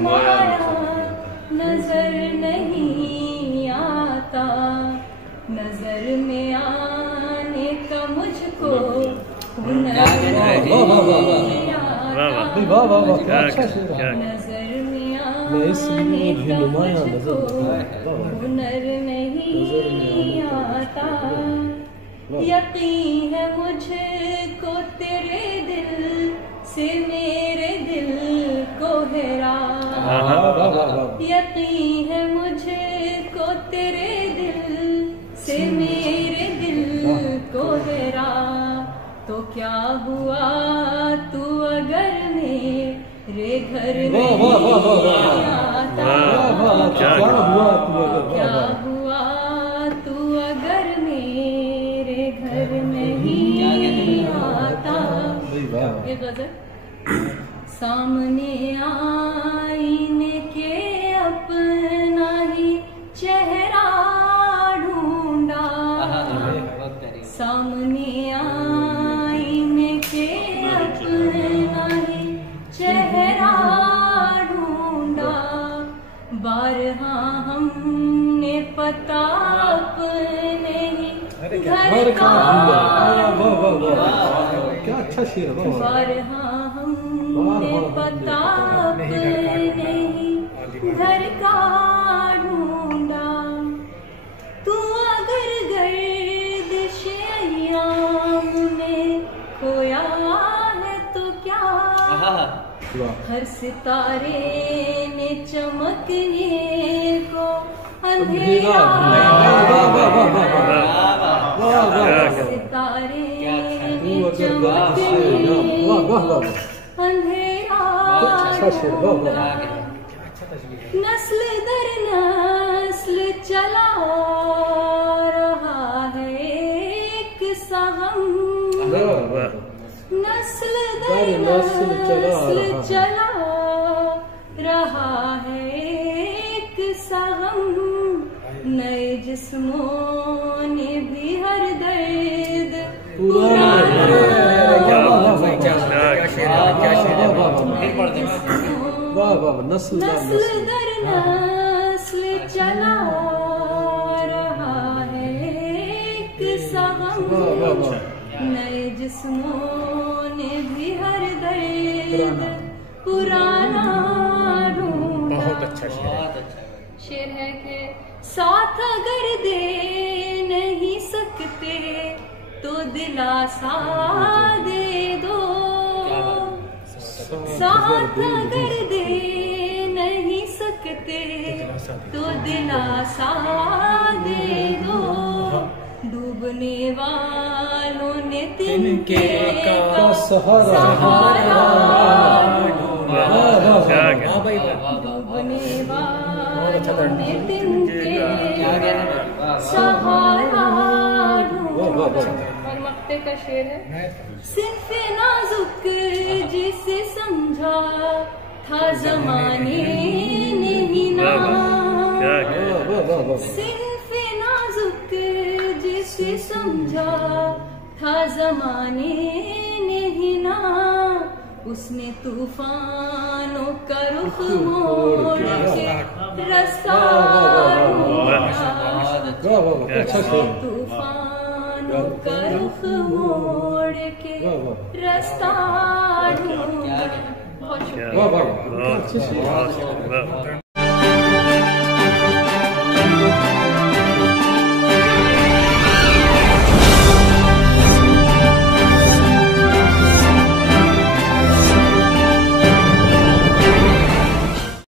तुम्हारा नजर नहीं आता, नजर में आने का मुझको हुनर नहीं आता, नजर में आने का मुझको हुनर नहीं आता। यकीन है मुझको तेरे दिल से मेरे दिल को हेरा, यकीन है मुझको तेरे दिल से मेरे दिल को हेरा। तो क्या हुआ तू अगर मेरे घर नहीं आता, क्या हुआ तू अगर मेरे घर नहीं आता। ये गजल सामने आईने के अपना ही चेहरा ढूंढा, सामने आईने के अपना ही चेहरा ढूंढा। बारहा हमने पता अपने ही घर का क्या अच्छा शेर है। बारहा हमने पता अपने ही घर का ढूंढा। तू अगर गर्दिश अय्याम में खोया है तो क्या, हर सितारे ने चमकने को अंधेरा, सितारे ने चमकने को अंधेरा ढूंढा। नस्ल दर नस्ल चला रहा है एक सहम, नस्ल दर नस्ल चला रहा है एक सहम। नए जिस्मों ने भी हर दर्द पुराना, नस्ल दर नस्ल चला रहा है एक सहम। नए जिस्मों ने भी हर दर्द पुराना ढूंढा। बहुत अच्छा शेर है कि साथ अगर दे नहीं सकते तो दिलासा दे दो, साथ अगर दे नहीं सकते तो दिलासा दे दो। डूबने वालों ने तिनके का सहारा ढूंढा, डूबने वालों ने तिनके सहारा ढूंढा। और मक्ते का शेर है सिर्फ नाजुक जिसे समझा था जमाने ने ही ना, सिर्फ नाजुक जिसे समझा था जमाने ने ही ना। उसने तूफानों का रुख मोड़ के रास्ता ढूंढा, तूफानों का रुख मोड़ के रास्ता ढूंढा। बहुत शुक्रिया।